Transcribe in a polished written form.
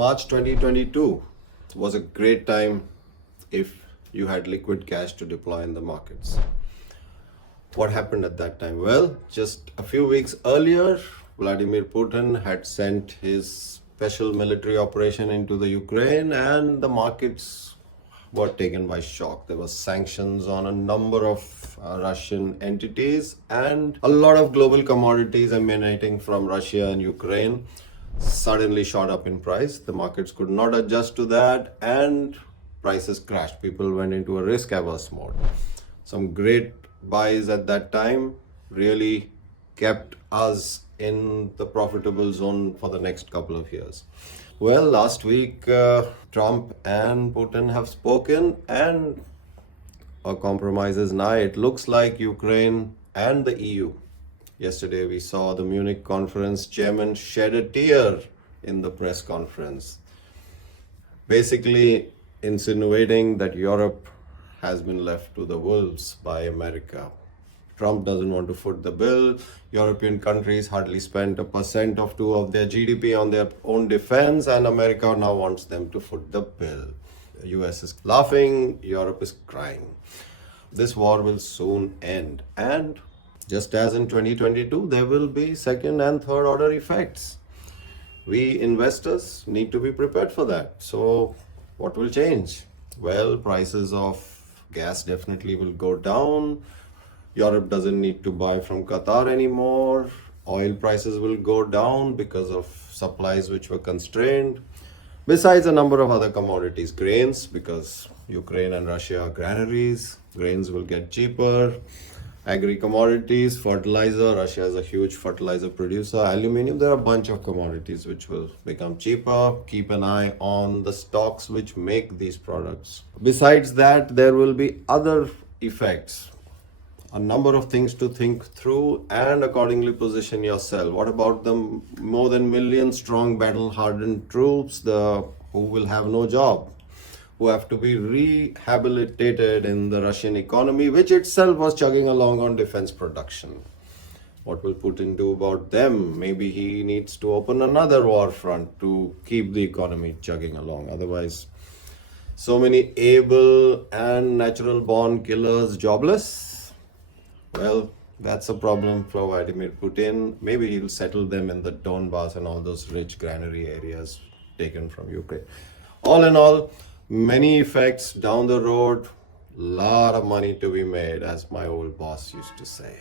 March 2022 was a great time if you had liquid cash to deploy in the markets. What happened at that time? Well, just a few weeks earlier, Vladimir Putin had sent his special military operation into the Ukraine, and the markets were taken by shock. There were sanctions on a number of Russian entities, and a lot of global commodities emanating from Russia and Ukraine suddenly shot up in price. The markets could not adjust to that, and prices crashed. People went into a risk averse mode. Some great buys at that time really kept us in the profitable zone for the next couple of years. Well, last week, Trump and Putin have spoken, and a compromise is nigh. It looks like Ukraine and the EU. Yesterday, we saw the Munich conference chairman shed a tear in the press conference, basically insinuating that Europe has been left to the wolves by America. Trump doesn't want to foot the bill. European countries hardly spent 1% of 2% of their GDP on their own defense, and America now wants them to foot the bill. The US is laughing, Europe is crying. This war will soon end, and just as in 2022, there will be second and third order effects. We investors need to be prepared for that. So what will change? Well, prices of gas definitely will go down. Europe doesn't need to buy from Qatar anymore. Oil prices will go down because of supplies which were constrained. Besides a number of other commodities, grains, because Ukraine and Russia are granaries, grains will get cheaper. Agri-commodities, fertilizer, Russia is a huge fertilizer producer, aluminium, there are a bunch of commodities which will become cheaper. Keep an eye on the stocks which make these products. Besides that, there will be other effects. A number of things to think through and accordingly position yourself. What about the more than million strong battle-hardened troops who will have no job, who have to be rehabilitated in the Russian economy, which itself was chugging along on defense production? What will Putin do about them? Maybe he needs to open another war front to keep the economy chugging along. Otherwise, so many able and natural-born killers jobless. Well, that's a problem for Vladimir Putin. Maybe he'll settle them in the Donbass and all those rich granary areas taken from Ukraine. All in all, many effects down the road, lot of money to be made, as my old boss used to say.